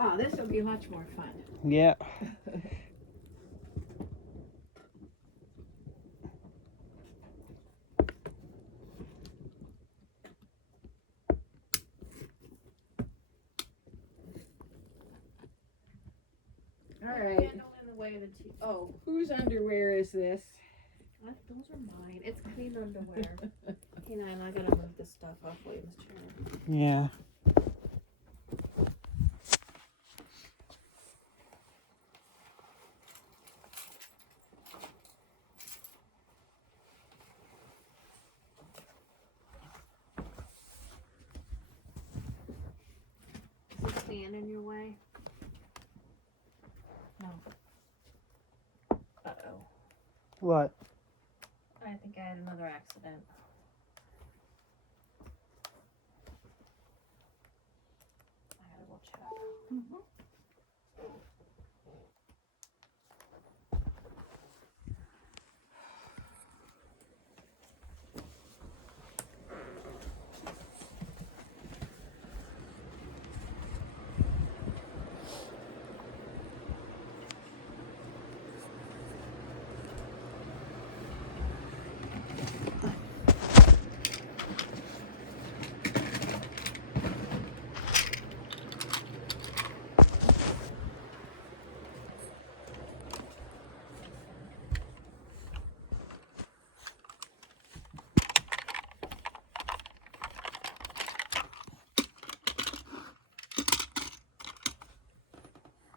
Oh, this will be much more fun. Yeah. All right. Candle in the way of the tea. Oh, Whose underwear is this? those are mine. It's clean underwear. Hey, Nan, I gotta move this stuff off William's chair. Yeah. Is this fan in your way? No. Uh-oh. What? I think I had another accident. I gotta go check.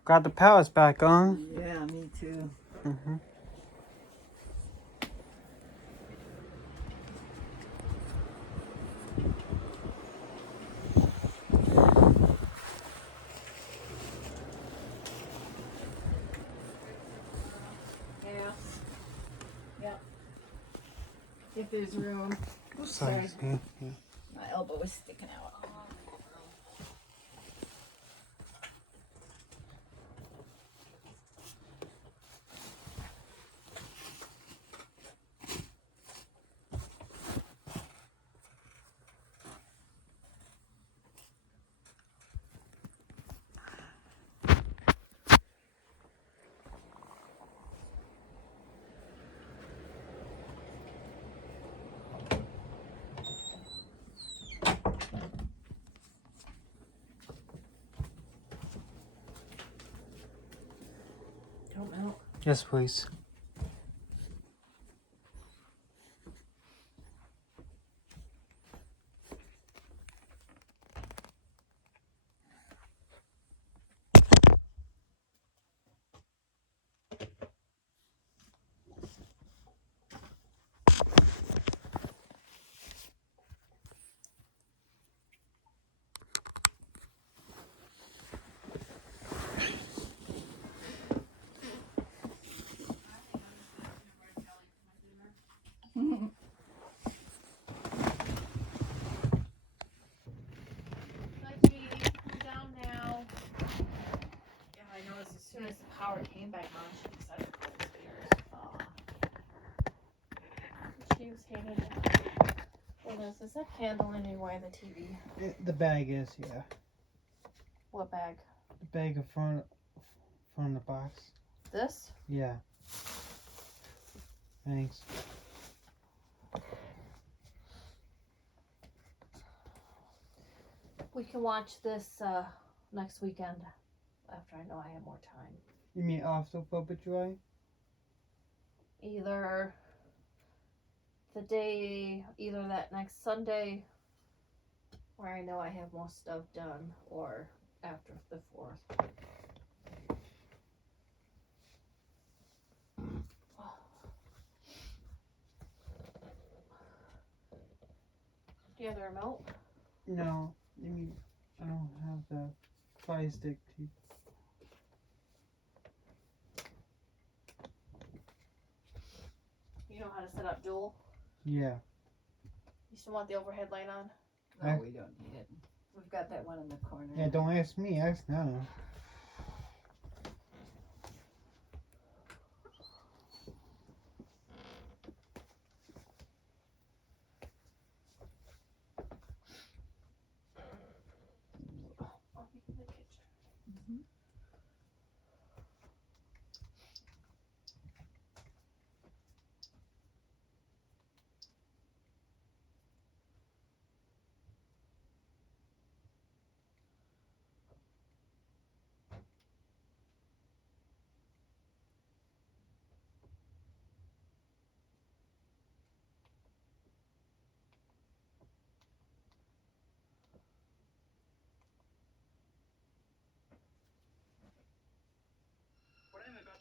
Got the power's back on. Yeah, me too. Mm-hmm. Yeah. Yep. If there's room. Oops, Sorry. sorry. Yeah. My elbow was sticking out. Don't melt. Yes, please. Mikey, come down now. Yeah, I noticed as soon as the power came back on, she decided to go upstairs. She was hating it. What is that candle in your way of the TV? The bag is, yeah. What bag? The bag in front of the box. This? Yeah. Thanks. We can watch this next weekend after I know I have more time. You mean off the puppet dry? Either that next Sunday where I know I have most stuff done, or after the 4th. Do you have the remote? No. You mean I don't have the fire stick to. You know how to set up dual? Yeah. You still want the overhead light on? No, we don't need it. We've got that one in the corner. Yeah, don't ask me, ask Nana. I'll be in the kitchen.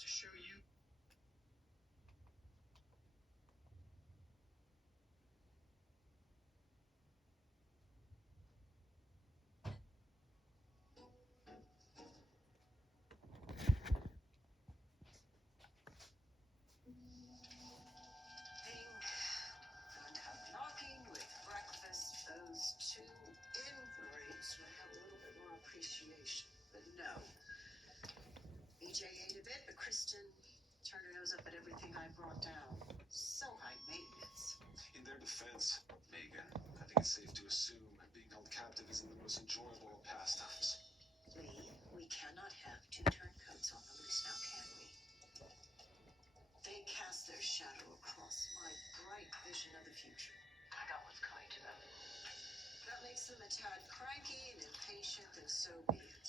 to show you. Going to have knocking with breakfast. Those two ingrates would have a little bit more appreciation. But no. BJ ate a bit, but Kristen turned her nose up at everything I brought down. So high maintenance. In their defense, Megan, I think it's safe to assume that being held captive isn't the most enjoyable of pastimes. Lee, we cannot have two turncoats on the loose now, can we? They cast their shadow across my bright vision of the future. I got what's coming to them. That makes them a tad cranky and impatient, and so be it.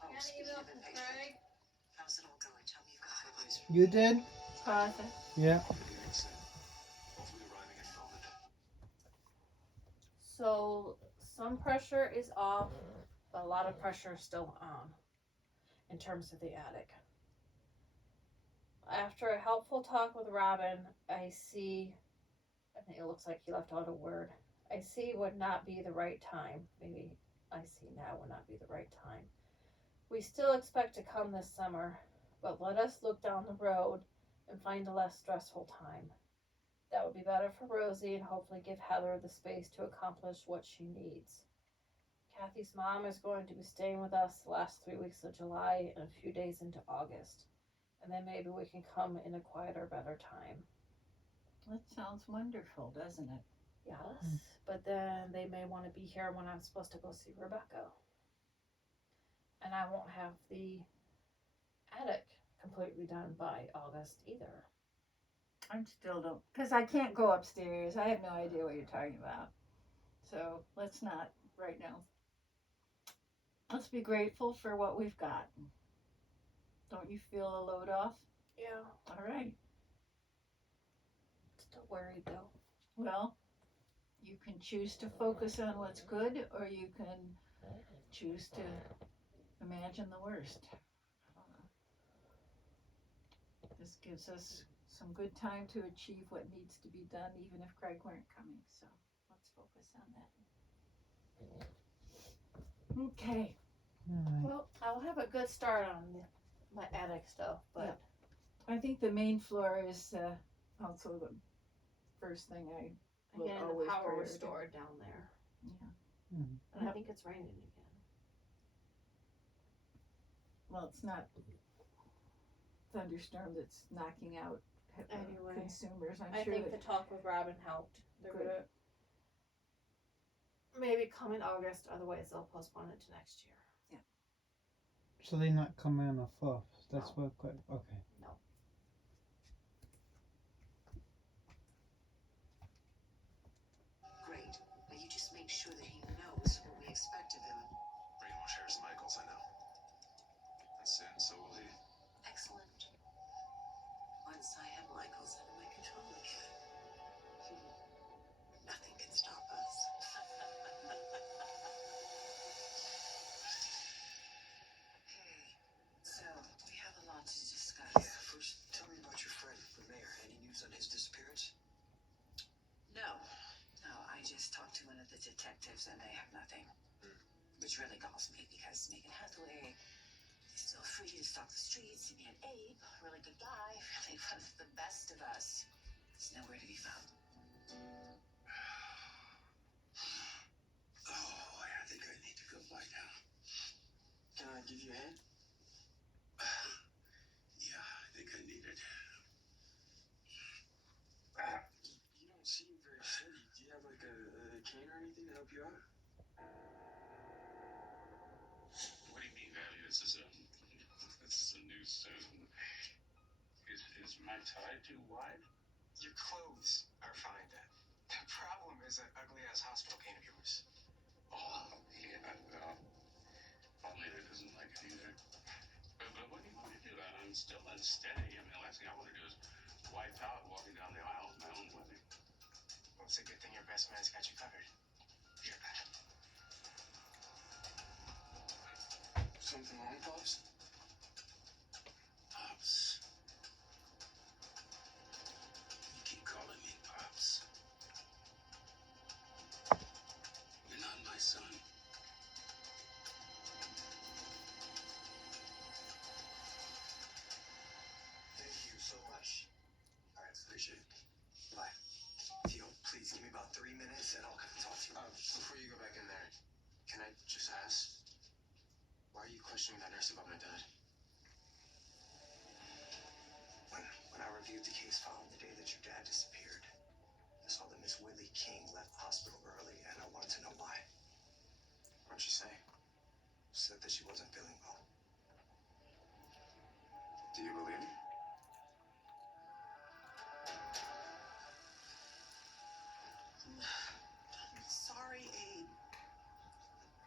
Oh, Got an speaking email of from impatient, Craig. how's it all going? Tell me you've got good news for You me. did? Process. Yeah. Beginning soon. Hopefully arriving at Filament. So some pressure is off, but a lot of pressure is still on in terms of the attic. After a helpful talk with Robin, I see, I think it looks like he left out a word. I see would not be the right time. Maybe I see now would not be the right time. We still expect to come this summer, but let us look down the road and find a less stressful time. That would be better for Rosie and hopefully give Heather the space to accomplish what she needs. Kathy's mom is going to be staying with us the last 3 weeks of July and a few days into August. And then maybe we can come in a quieter, better time. That sounds wonderful, doesn't it? Yes, but then they may want to be here when I'm supposed to go see Rebecca. And I won't have the attic completely done by August either. I'm still don't, because I can't go upstairs. I have no idea what you're talking about. So let's not right now. Let's be grateful for what we've got. Don't you feel a load off? Yeah, All right. still worried though. Well, you can choose to focus on what's good, or you can choose to imagine the worst. This gives us some good time to achieve what needs to be done, even if Craig weren't coming. So let's focus on that. Okay. Alright. Well, I'll have a good start on my attic stuff, but I think the main floor is also the first thing I will again, always the power was prioritize. stored down there. Yeah. And I Yep. think it's raining again. Well, it's not thunderstorm that's knocking out Anyway, consumers. I'm I sure think that the talk with Robin helped. They're Good. gonna maybe come in August, otherwise they'll postpone it to next year. So they not coming on the 4th. That's No. what. Okay. Great. Now you just make sure that he knows what we expect of him. Brainwash Harrison Michaels, I know. And soon, so will he. Excellent. Once I have Michaels under my control again, nothing can stop us. Okay, so we have a lot to discuss. Yeah, first, tell me about your friend, the mayor. Any news on his disappearance? No, I just talked to one of the detectives and they have nothing. Which really galls me because Megan Hathaway is still free to stalk the streets, and Abe, a really good guy, really was the best of us. It's nowhere to be found. Oh boy, I think I need to go lie down. Can I give you a hand? Yeah, I think I need it. You don't seem very steady. Do you have like a cane or anything to help you out? What do you mean, Abby? This is a new suit. Is my tie too wide? Your clothes are fine then. The problem is that ugly ass hospital cane of yours. Oh, yeah, well, Paulina doesn't like it either. But what do you want to do? I'm still unsteady. I mean, the last thing I want to do is wipe out walking down the aisle with my own wedding. Well, it's a good thing your best man's got you covered. Here, Pat. Something wrong, Pops? Pops. questioning that nurse about my dad. When I reviewed the case file on the day that your dad disappeared, I saw that Miss Whitley King left the hospital early, and I wanted to know why. What'd she say? Said that she wasn't feeling well. Do you believe me? I'm sorry, Abe.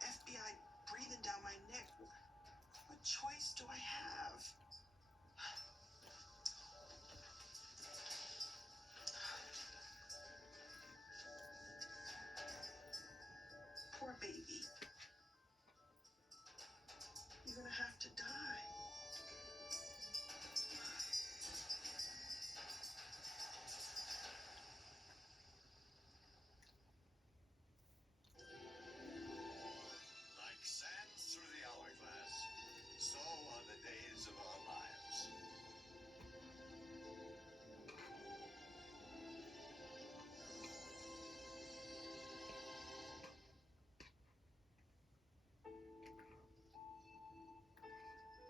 FBI breathing down my neck. What choice do I have? Poor baby. You're gonna have to die. Like sands through the hourglass, so are the days of our lives.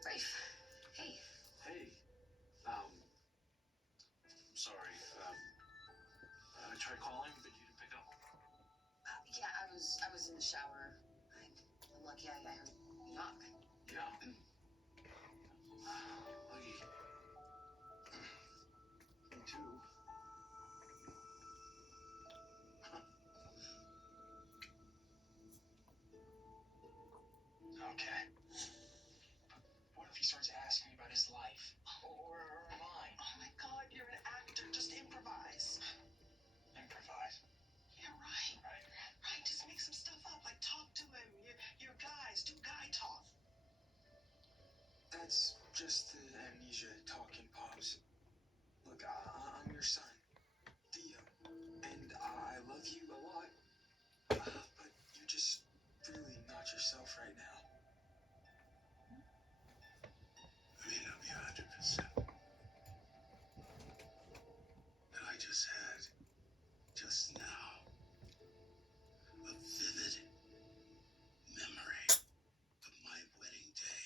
Rafe. Hey. Hey, sorry, I tried calling, but you didn't pick up. Yeah, I was in the shower. I'm lucky I heard you knock. Yeah. Lucky. Me too. Okay. What if he starts asking me about his life? Or mine? Oh my God, you're an actor. Just improvise. Improvise. Yeah, right. Right. Right, just make some stuff up. Like, talk to him. You're guys. Do guy talk. That's just the amnesia talking, Pops. Look, I'm your son, Theo, and I love you a lot. But you're just really not yourself right now. I may not be 100%. But I just had, just now, a vivid memory of my wedding day.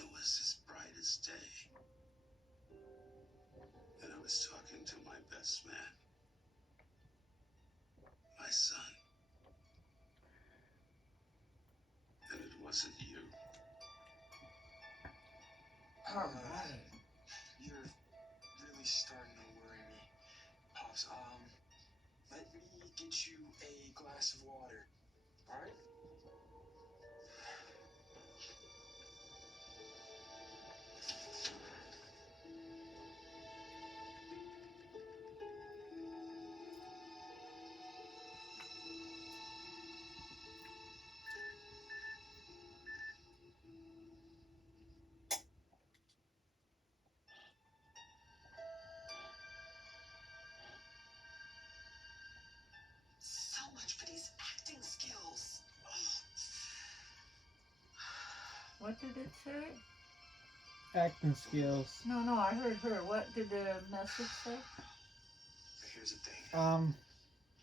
It was his brightest day. And I was talking to my best man, my son. And it wasn't you. Alright. You're really starting to worry me, Pops. Let me get you a glass of water, alright? So much for these acting skills. What did it say? Acting skills. No, I heard her. What did the message say? Here's the thing.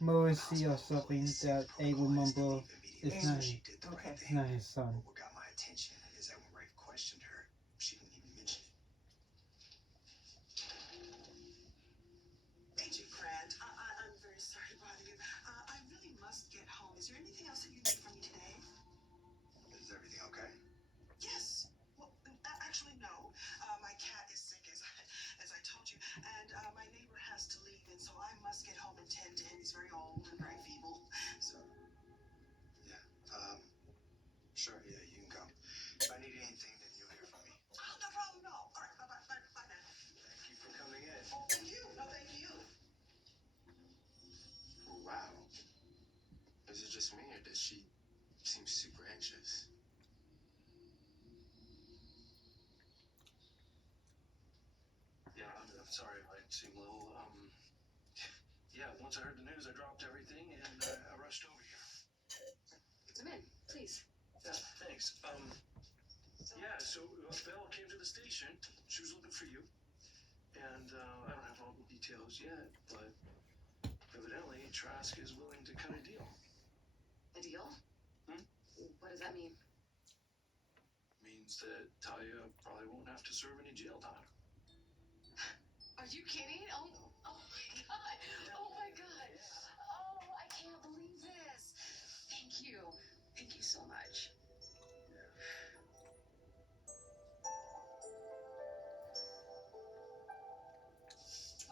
Moisi or something that Abe will mumble. It's not, She did the Okay. right it's thing. not his son. What got my attention is that when Rafe questioned her, she didn't even mention it. Agent Grant, I'm very sorry to bother you. I really must get home. Is there anything else that you need from me today? Is everything okay? Yes. Well, actually, no. My cat is sick, as I told you, and my neighbor has to leave, and so I must get home and tend to him. He's very old and very feeble. So, Yeah. Sure, yeah, you can come. If I need anything, then you'll hear from me. oh, no problem, no. All right, bye now. Thank you for coming in. Oh, thank you. No, thank you. Wow. Is it just me, or does she seem super anxious? Yeah, I'm sorry if I seem a little, yeah, once I heard the news, I dropped everything and I rushed over here. Come in, please. Yeah, thanks. Yeah, so Belle came to the station. She was looking for you. And I don't have all the details yet, but evidently Trask is willing to cut a deal. A deal? Hmm? What does that mean? that Talia probably won't have to serve any jail time. Are you kidding? Oh my god. Oh my god. Oh, I can't believe this. Thank you. Thank you so much.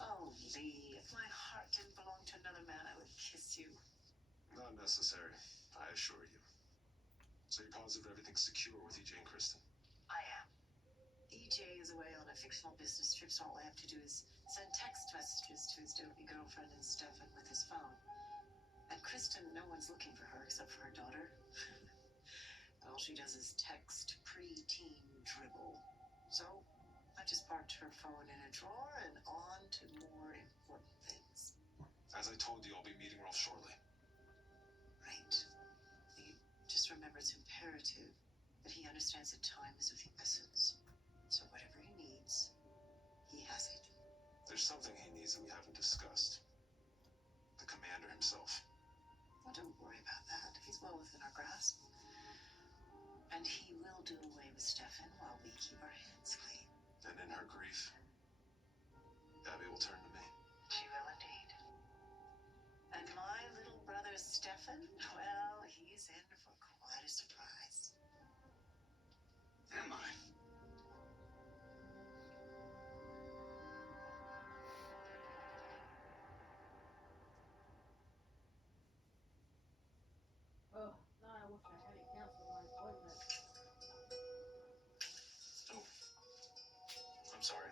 Oh, Lee, if my heart didn't belong to another man, I would kiss you. Not necessary, I assure you. So you're positive everything's secure with EJ and Kristen? I am. EJ is away on a fictional business trip, so all I have to do is send text messages to his dopey girlfriend and Stefan with his phone. And Kristen, no one's looking for her except for her daughter. All she does is text pre-teen dribble. So I just parked her phone in a drawer and on to more important things. As I told you, I'll be meeting Rolf shortly. Right. He just remember it's imperative that he understands that time is of the essence. So whatever he needs, he has it. There's something he needs that we haven't discussed. The commander himself. Well, don't worry about that. He's well within our grasp. And he will do away with Stefan while we keep our hands clean. And in her grief, Abby will turn to me. She will indeed. And my little brother Stefan, well, he's in for quite a surprise. Am I? Oh, now I wish I hadn't canceled my appointment. Oh. I'm sorry.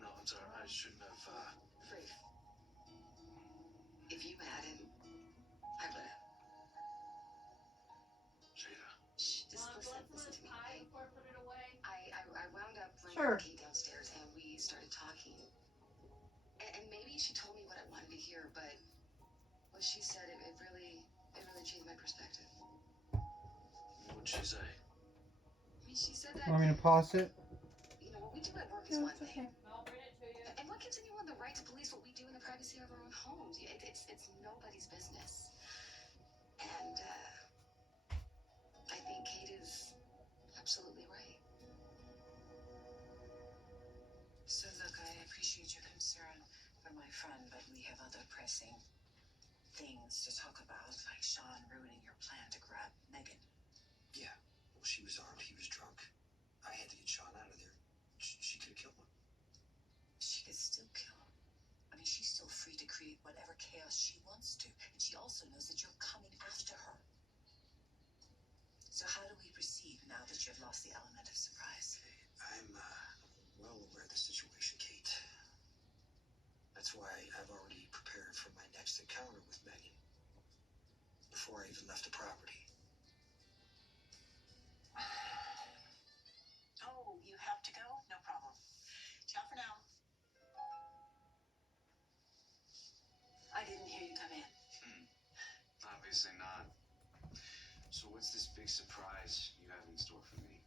No, I'm sorry. I shouldn't have, Free. If you hadn't, I would have. Jada. Shh, just Wanna listen, go for listen this to me. pie before I put it away? I wound up running Sure. with Kate downstairs and we started talking. And maybe she told me what I wanted to hear, but what she said, it really changed my perspective. What'd she say? I mean, she said that, Want me to pause it? you know, what we do at work is No, one it's thing. okay. I'll bring it to you. And what gives anyone the right to police what we do in the privacy of our own homes? It's nobody's business. And I think Kate is absolutely right. So look, I appreciate your concern for my friend, but we have other pressing things to talk about, like Sean ruining your plan to grab Megan. Yeah, well, she was armed, he was drunk. I had to get Sean out of there. She could have killed him. She could still kill him. I mean, she's still free to create whatever chaos she wants to, and she also knows that you're coming after her. So how do we proceed now that you've lost the element of surprise? I'm well aware of the situation, Kate. That's why I've already prepared for my next encounter with Megan. Before I even left the property. Oh, you have to go? No problem. Ciao for now. I didn't hear you come in. Obviously not. So what's this big surprise you have in store for me?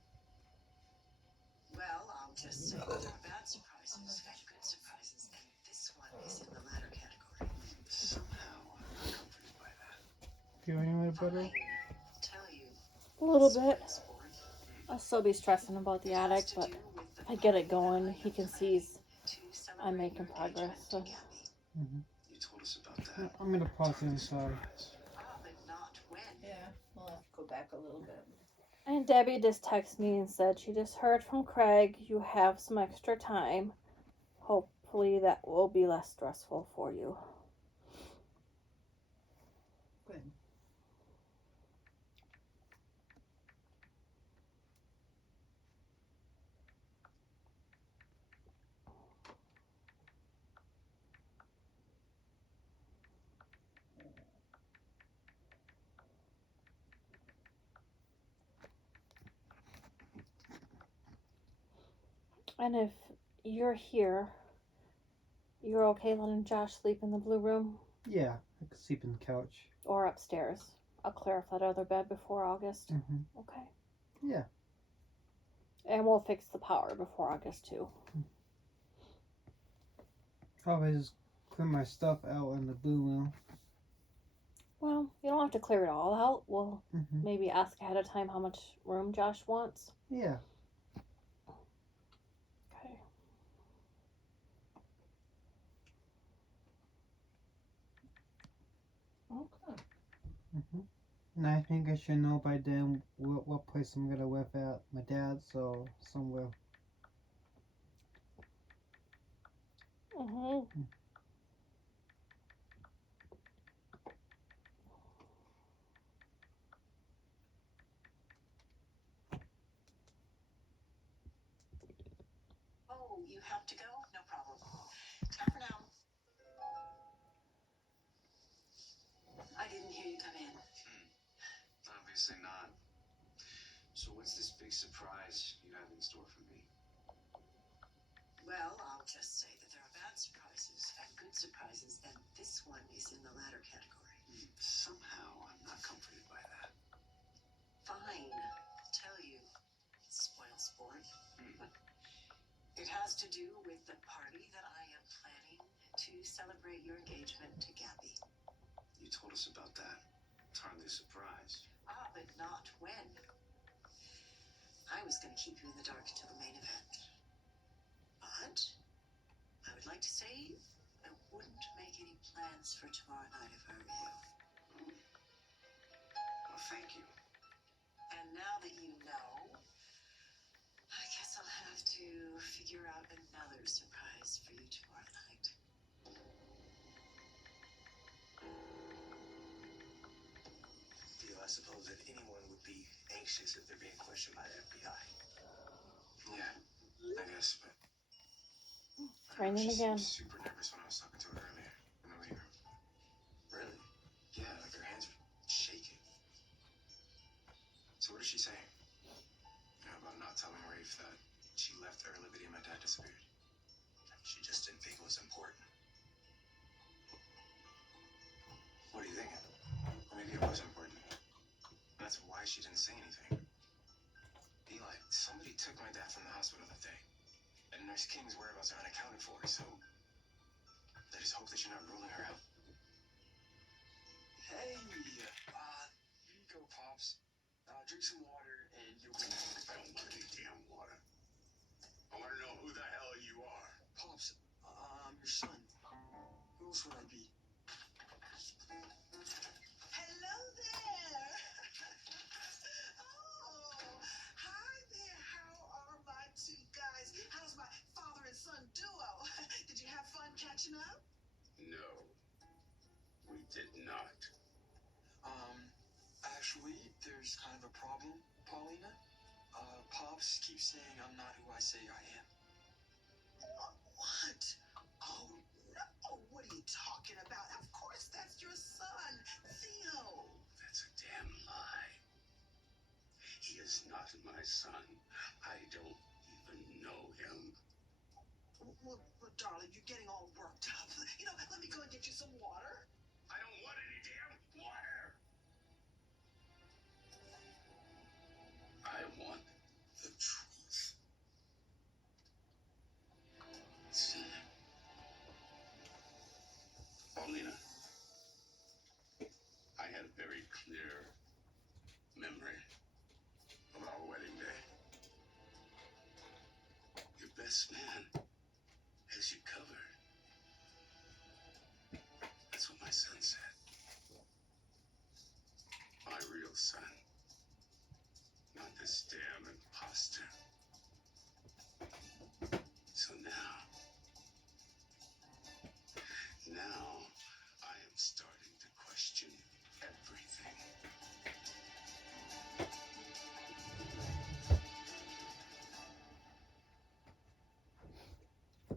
Well, I'll just say there are bad surprises and good surprises, and this one is in the latter category. Somehow, I'm comforted by that. Feeling a little better? I'll tell you. A little this bit. one is born. I'll still be stressing about the It has attic, to but do with the if I get it going, possibility he of can planning see to I'm celebrate making your progress. engagement So. to Gabby. You told us about that. I'm gonna pause it Totally inside. surprised. But not when. Yeah, we'll have to go back a little bit. And Debbie just texted me and said she just heard from Craig. You have some extra time. Hopefully that will be less stressful for you. Good. And if you're here, you're okay letting Josh sleep in the blue room Yeah, I could sleep in the couch. or upstairs. I'll clear off that other bed before August. Mm-hmm. Okay. Yeah. And we'll fix the power before August too. Probably just clear my stuff out in the blue room. Well, you don't have to clear it all out. We'll Mm-hmm. maybe ask ahead of time how much room Josh wants. Yeah. Okay. Okay. Mm-hmm. And I think I should know by then what place I'm gonna live at my dad's, so somewhere. Mhm. Oh, you have to go? No problem. Ciao for now. I didn't hear you come in. Obviously not. So what's this big surprise you have in store for me? Well, I'll just say that there are bad surprises and good surprises, and this one is in the latter category. Somehow I'm not comforted by that. Fine, I'll tell you. Spoil sport. Hmm. It has to do with the party that I am planning to celebrate your engagement to Gabby. You told us about that. It's hardly a surprise. Ah, but not when. I was going to keep you in the dark until the main event. But I would like to say I wouldn't make any plans for tomorrow night if I were you. Well, thank you. And now that you know, I guess I'll have to figure out another surprise for you tomorrow night. Theo, I suppose that anyone would be anxious if they're being questioned by the FBI. Yeah, I guess, but It's raining she again. seemed super nervous when I was talking to her earlier in the waiting room. Really? Yeah, like her hands were shaking. So what is she saying? About not telling Rafe that she left early the day my dad disappeared. She just didn't think it was important. What are you thinking? Or maybe it was important. That's why she didn't say anything. Eli, somebody took my dad from the hospital that day. And Nurse King's whereabouts are unaccounted for, so I just hope that you're not ruling her out. Hey, here you go, Pops. Drink some water and you'll be... I don't want any damn water. I want to know who the hell you are. Pops, I'm your son. Who else would I be? Hello there! Oh, hi there. How are my two guys? How's my father and son duo? Did you have fun catching up? No, we did not. Actually, there's kind of a problem, Paulina. Pops keeps saying I'm not who I say I am. What? Oh, no. What are you talking about? Of course that's your son, Theo. That's a damn lie. He is not my son. I don't even know him. Well, darling, you're getting all worked up. You know, let me go and get you some water. I don't want any damn water. I want the truth. See, Paulina, I had a very clear memory of our wedding day. Your best man has you covered. That's what my son said. My real son. Not this damn imposter. So now I am starting to question everything.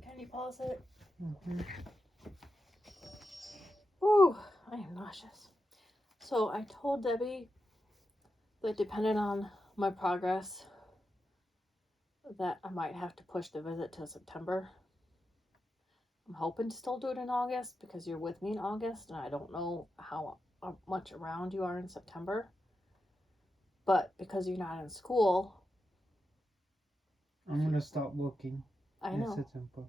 Can you pause it? Mm-hmm. Whew, I am nauseous. So I told Debbie that depending on my progress, that I might have to push the visit to September. I'm hoping to still do it in August because you're with me in August and I don't know how much around you are in September. But because you're not in school, I'm gonna stop working I in know. September.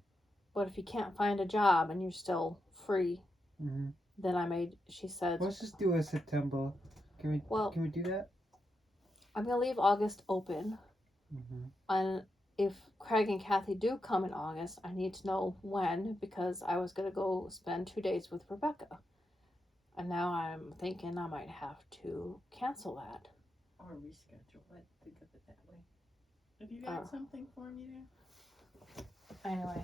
But if you can't find a job and you're still free, Mm-hmm. then she said, Let's just do it September. Well- Can we do that? I'm going to leave August open. Mm-hmm. And if Craig and Kathy do come in August, I need to know when, because I was going to go spend 2 days with Rebecca. And now I'm thinking I might have to cancel that. Or reschedule it. Think of it that way. Have you got Oh. something for me there? Anyway,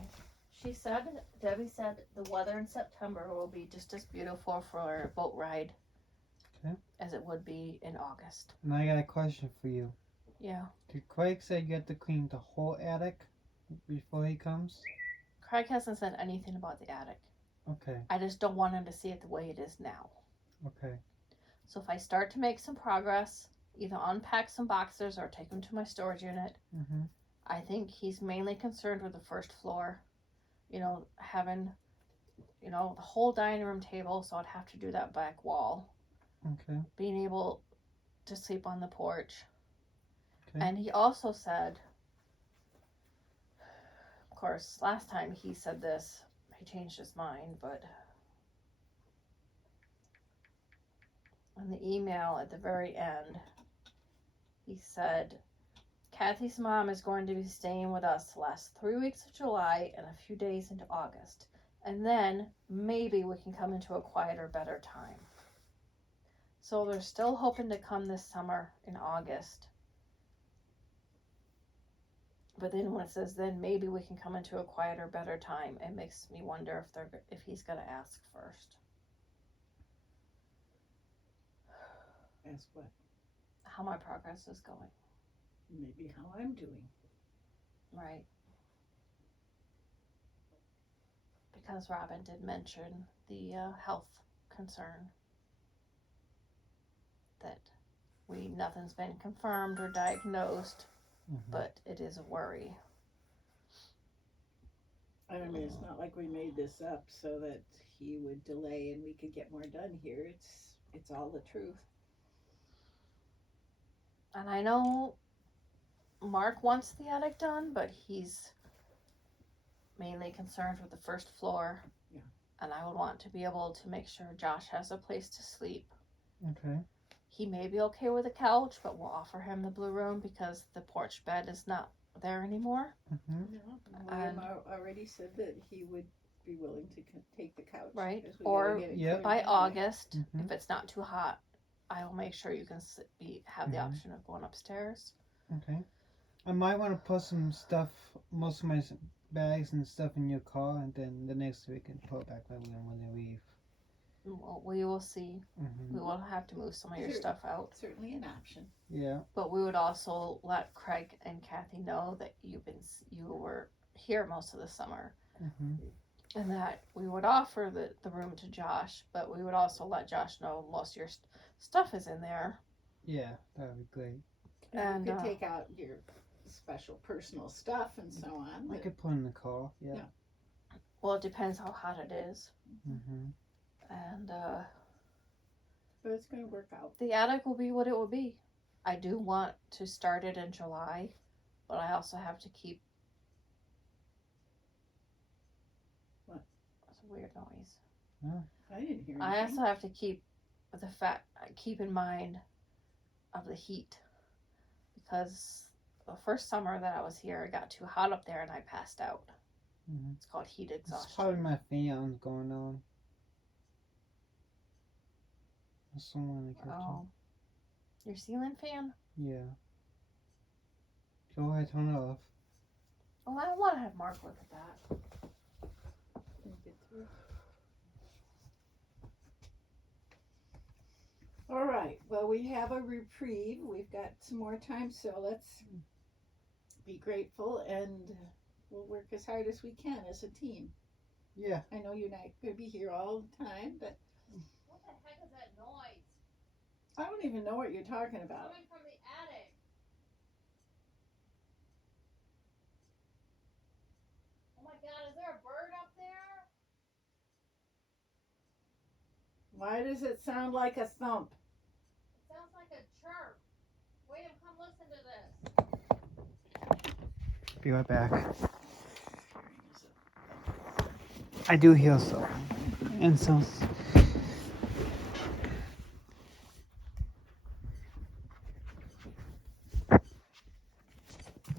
Debbie said the weather in September will be just as beautiful for a boat ride Okay. as it would be in August. And I got a question for you. Yeah. Did Craig say you have to clean the whole attic before he comes? Craig hasn't said anything about the attic. Okay. I just don't want him to see it the way it is now. Okay. So if I start to make some progress, either unpack some boxes or take them to my storage unit, Mm-hmm. I think he's mainly concerned with the first floor. You know, having, you know, the whole dining room table, so I'd have to do that back wall. Okay. Being able to sleep on the porch. Okay. And he also said, of course, last time he said this, he changed his mind, but in the email at the very end, he said, Kathy's mom is going to be staying with us the last 3 weeks of July and a few days into August. And then maybe we can come into a quieter, better time. So they're still hoping to come this summer in August. But then when it says then maybe we can come into a quieter, better time, it makes me wonder if he's gonna ask first. Ask what? How my progress is going, Maybe how I'm doing. right? Because Robin did mention the health concern. That nothing's been confirmed or diagnosed, Mm-hmm. but it is a worry. I mean, it's not like we made this up so that he would delay and we could get more done here. It's all the truth. And I know Mark wants the attic done, but he's mainly concerned with the first floor. Yeah. And I would want to be able to make sure Josh has a place to sleep. Okay. He may be okay with a couch, but we'll offer him the blue room because the porch bed is not there anymore. Mm-hmm. No, And- William already said that he would be willing to take the couch. Right, 'cause we or gotta get it Yep. cleared By anyway. August, Mhm. if it's not too hot, I will make sure you can have the Mhm. option of going upstairs. Okay. I might want to put some stuff, most of my bags and stuff in your car, and then the next week and put it back when they leave. Well, we will see. Mm-hmm. We will have to move some of your Sure. stuff out. Certainly an option. Yeah. But we would also let Craig and Kathy know that you were here most of the summer, Mm-hmm. and that we would offer the room to Josh, but we would also let Josh know most of your stuff is in there. Yeah, that would be great. And, you could take out your special personal stuff and so on. I but- could put in the car. Yeah. Yeah. Well, it depends how hot it is, Mm-hmm. and But it's going to work out. the attic will be what it will be. I do want to start it in July, but I also have to keep. What? That's a weird noise. I didn't hear anything. I also have to keep in mind of the heat, because the first summer that I was here, it got too hot up there and I passed out. Mm-hmm. It's called heat It's exhaustion. probably my fans going on. There's someone in the kitchen. Oh, your ceiling fan? Yeah. Go ahead, turn it off. Oh, I want to have Mark look at that. Can you get through? All right. Well, we have a reprieve. We've got some more time, so let's be grateful and we'll work as hard as we can as a team. Yeah. I know you're not going to be here all the time, but What the heck is that noise? I don't even know what you're talking about. Coming from the attic. Oh my God, is there a bird up there? Why does it sound like a thump? It sounds like a chirp. William, come listen to this. Be right back. I do hear so. And so